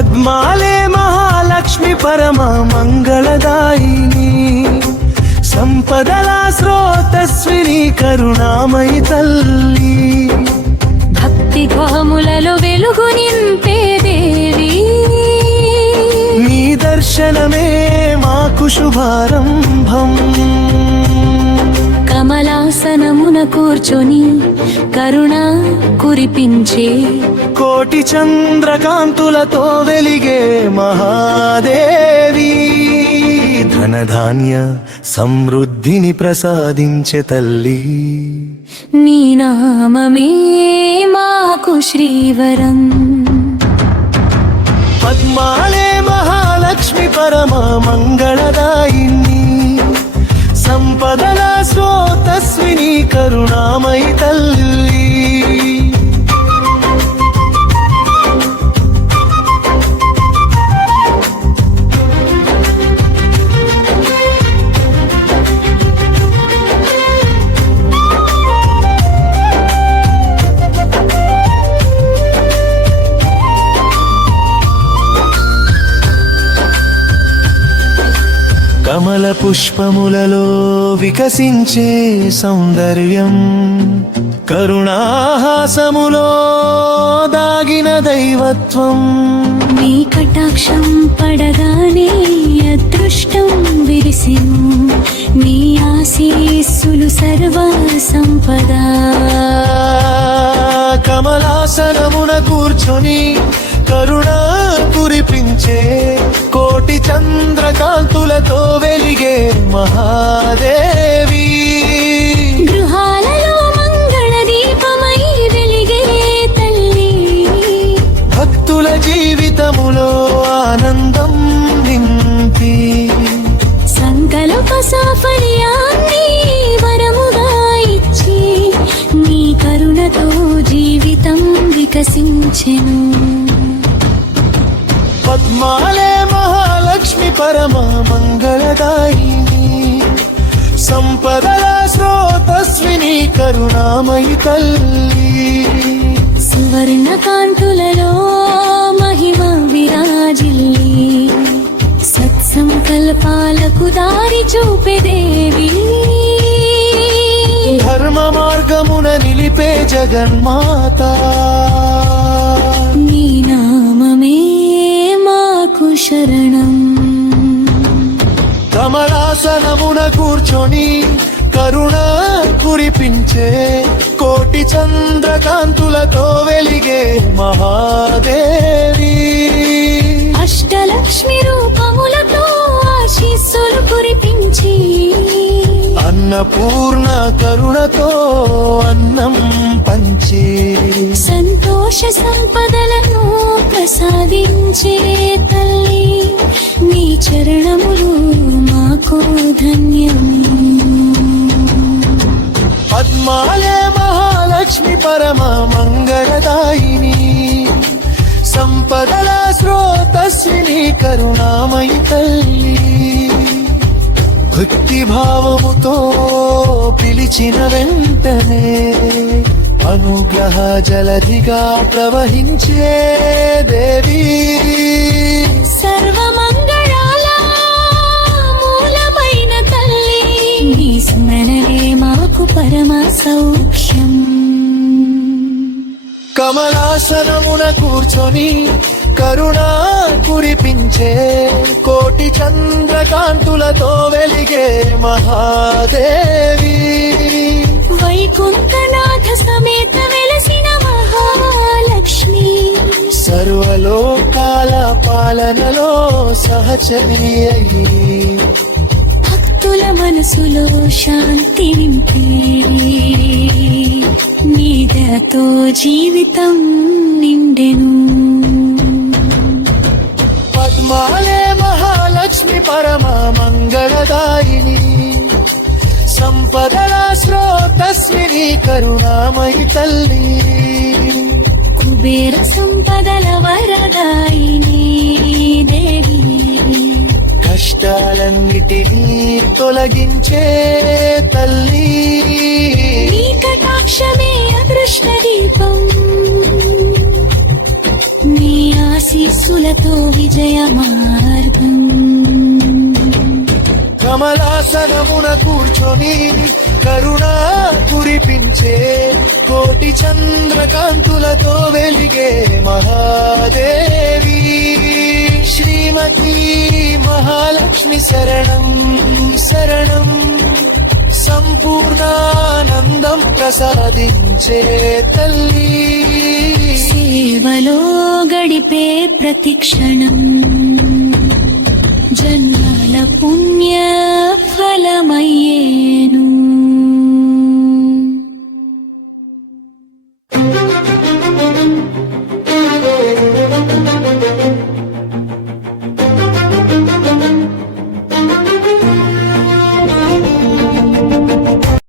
పద్మాలే మహాలక్ష్మి పరమ మంగళదాయిని సంపదల స్రోతస్విని కరుణామయి తల్లి భక్తి భాములలో వెలుగు నింపే దేవి నీ దర్శనమే మాకు శుభారంభం కమలాసనమున కూర్చొని కరుణ కురిపించే కోటి చంద్రకాంతులతో వెలిగే మహాదేవి ధనధాన్య సమృద్ధిని ప్రసాదించే తల్లి నీ నామమే మాకు శ్రీవరం పద్మాలే మహాలక్ష్మి పరమ మంగళదాయిని సంపదల స్రోతస్విని కరుణామయి తల్లి కమల పుష్పములలో వికసించే సౌందర్యం కరుణాహాసములో దాగిన దైవత్వం నీ కటాక్షం పడగానే అదృష్టం విరిసిను నీ ఆశీస్సులు సర్వ సంపద కమలాసనమున కూర్చొని కరుణ కురిపించే కోటి చంద్రకాంతులతో వెలిగే మహాదేవి గృహాలలో మంగళ దీపమై వెలిగే తల్లి భక్తుల జీవితములో ఆనందం నింపి సంకల్ప సాఫల్యాన్ని వరముగా ఇచ్చి నీ కరుణతో జీవితం వికసించెను పద్మాలే మహాలక్ష్మి పరమ మంగళదాయిని సంపదల స్రోతస్విని కరుణామయి తల్లి సువర్ణ కాంతులలో మహిమ విరాజిల్లి సత్సంకల్పాలకు దారి చూపే దేవి ధర్మ మార్గమున నిలిపే జగన్మాత నీ నామమే మాకు శరణం కమలాసనమున కూర్చొని కరుణ కురిపించే కోటి చంద్రకాంతులతో వెలిగే మహాదేవి అష్టలక్ష్మి రూపములతో ఆశీస్సులు కురిపించి అన్నపూర్ణ కరుణతో అన్నం పంచి సంతోష సంపదలను ప్రసాదించే తల్లి నీ చరణములు మాకు ధన్యము పద్మాలే మహాలక్ష్మి పరమ మంగళదాయిని సంపదల స్రోతస్విని కరుణామయి తల్లి భక్తి భావముతో పిలిచిన వెంటనే అనుగ్రహ జలధిగా ప్రవహించే దేవి సర్వమంగళాల మూలమైన తల్లి నీ స్మరణే మాకు పరమ సౌఖ్యం కమలాసనమున కూర్చొని కరుణ కురిపించే కోటి చంద్రకాంతులతో వెలిగే మహాదేవి వైకుంఠనాథ సమేత వెలసిన మహాలక్ష్మి సర్వలోకాల పాలనలో సహచరి అయి భక్తుల మనసులో శాంతి నింపి నీ దయతో జీవితం నిండెను పద్మాలే మహాలక్ష్మి పరమ మంగళదాయిని సంపదల స్రోతస్విని కరుణామయి తల్లి కుబేర సంపదల వరదాయిని దేవి కష్టాలన్నిటినీ తొలగించే తల్లి నీ కటాక్షమే అదృష్ట దీపం నీ ఆశీస్సు మనసులతో విజయ మార్గం కమలాసనమున కూర్చొని కరుణా కురిపించే కోటి చంద్రకాంతులతో వెలిగే మహాదేవి శ్రీమతి మహాలక్ష్మి శరణం శరణం సంపూర్ణానందం ప్రసాదించే తల్లి సేవలో గడిపే ప్రతి క్షణం జన్మల పుణ్య ఫలమయ్యేను